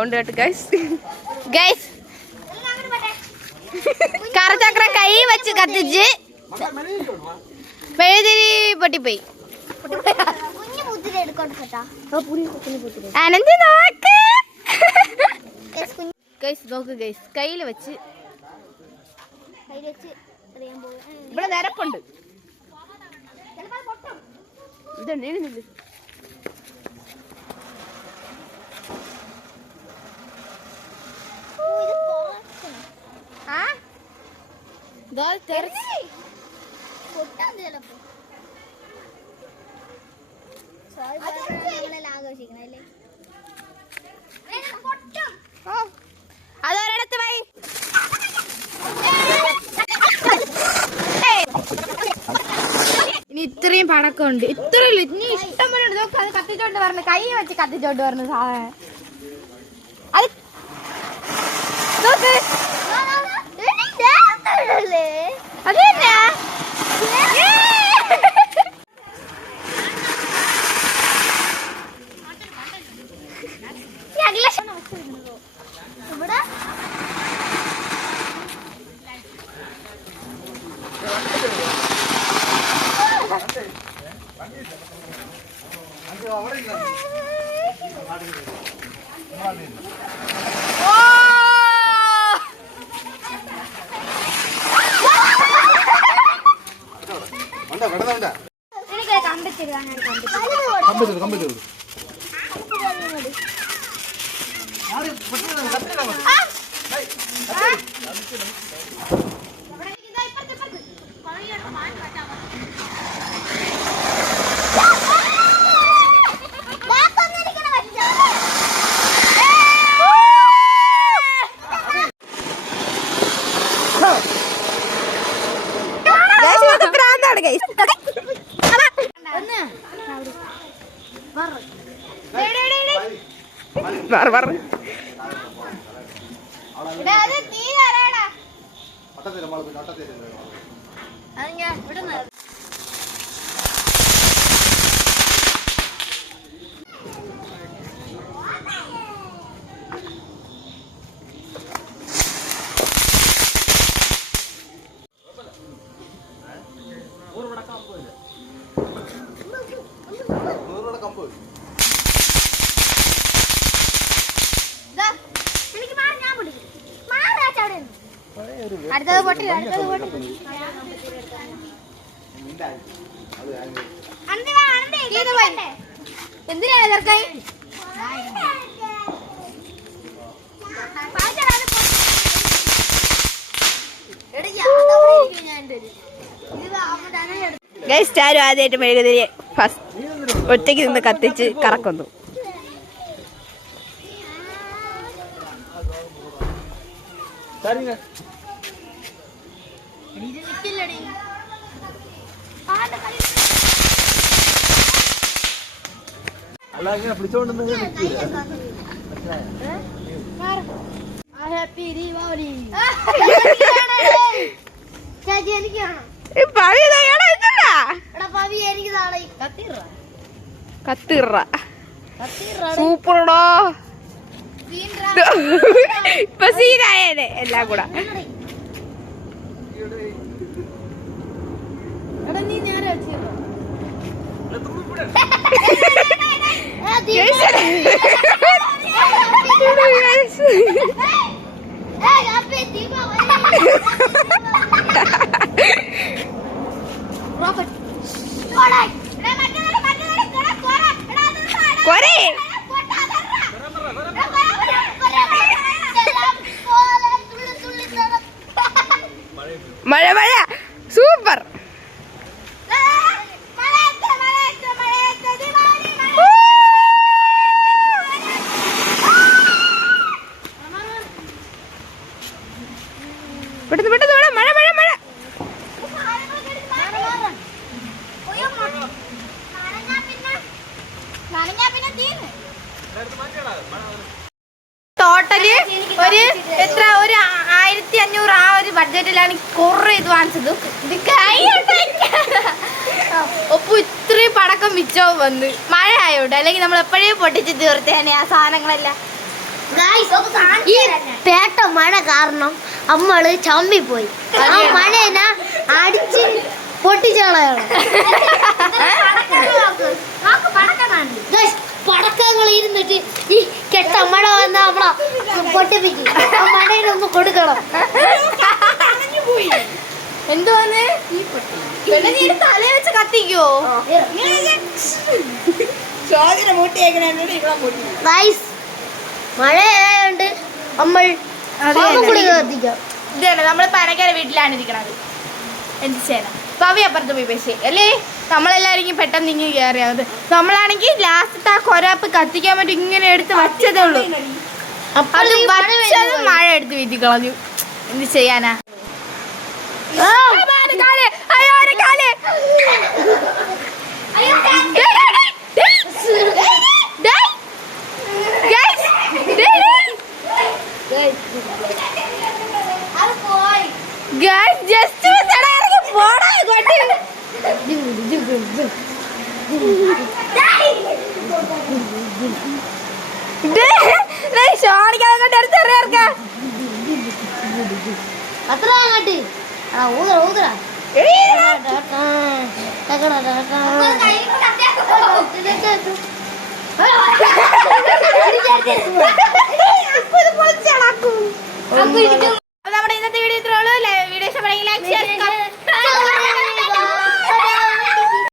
Sound കേട്ട് guys guys കറചക്ര കൈ വെച്ച് കത്തിച്ച് മെഴുതിരി പൊട്ടിപ്പോയി. അനന്തി നോക്ക് ഗൈസ്, നോക്ക് ഗൈസ്, കയ്യിൽ വെച്ച് ഇവിടെ നിരപ്പുണ്ട്. ഇതുണ്ട് എഴുന്നില്ല. അതൊരിടത്ത് പോയി ഇനി ഇത്രയും പടക്കമുണ്ട്. ഇത്രയും ഇനി ഇഷ്ടം പോലെ ഉണ്ട്. നോക്ക്, അത് കത്തിച്ചോണ്ട് പറഞ്ഞു, കൈ വെച്ച് കത്തിച്ചോണ്ട് പറഞ്ഞു സാധനം. അത് നോക്ക്, അത് തന്നെ അടുത്തത് പൊട്ടി. എന്തിനാ എതിർക്കായി? ഗൈസ്, ആരും ആദ്യമായിട്ട് മെഴുകുതിരി ഒറ്റയ്ക്ക് നിന്ന് കത്തിച്ച് കറക്കുന്നു. സൂപ്പറോടോ, ഇപ്പൊ സീനായേ എല്ലാം കൂടെ. മഴ മഴ സൂപ്പർ. പെട്ടെന്ന് പെട്ടെന്ന് വേണം. മഴ മഴ മഴ. ടോട്ടല് ഒരു എത്ര, ഒരു 1500 ആ ഒരു ബഡ്ജറ്റിലാണ് കുറെ ഇത് വാങ്ങിച്ചത്. ഒപ്പം ഇത്രയും പടക്കം മിച്ചവും വന്ന് മഴ ആയോണ്ട്, അല്ലെങ്കിൽ നമ്മൾ എപ്പോഴേ പൊട്ടിച്ച് തീർത്തേനെ ആ സാധനങ്ങളെല്ലാം. ഈ പേട്ട മഴ കാരണം നമ്മള് ചമ്മിപ്പോയി. ആ മഴേനെ അടിച്ച് പൊട്ടിച്ചോളാണ്. പടക്കങ്ങൾ ഇരുന്നിട്ട് ഈ കെട്ട മഴ വന്ന നമ്മളെ പൊട്ടിപ്പിക്കും. ആ മഴയിലൊന്ന് കൊടുക്കണം. എന്തുവാന്ന് നീ തല വെച്ച് കത്തിക്കോ? മഴയായോണ്ട് നമ്മൾ കത്തിക്കാം. ഇതല്ലേ നമ്മൾ പനക്കാരെ വീട്ടിലാണ് ഇരിക്കണത്. എന്ത് ചെയ്യണം? പവി അപ്പുറത്ത് പോയി പൈസ അല്ലേ? നമ്മളെല്ലാരും പെട്ടെന്ന് ഇങ്ങനെ കയറിയാത്. നമ്മളാണെങ്കിൽ ലാസ്റ്റ് ആ കൊരാപ്പ് കത്തിക്കാൻ വേണ്ടി ഇങ്ങനെ എടുത്ത് വച്ചതേ ഉള്ളൂ. അത് വച്ചത് മഴ എടുത്ത് വീതി കളഞ്ഞു. എന്ത് ചെയ്യാനാ? അത്ര അങ്ങോട്ട് ഊതറ ഊതറ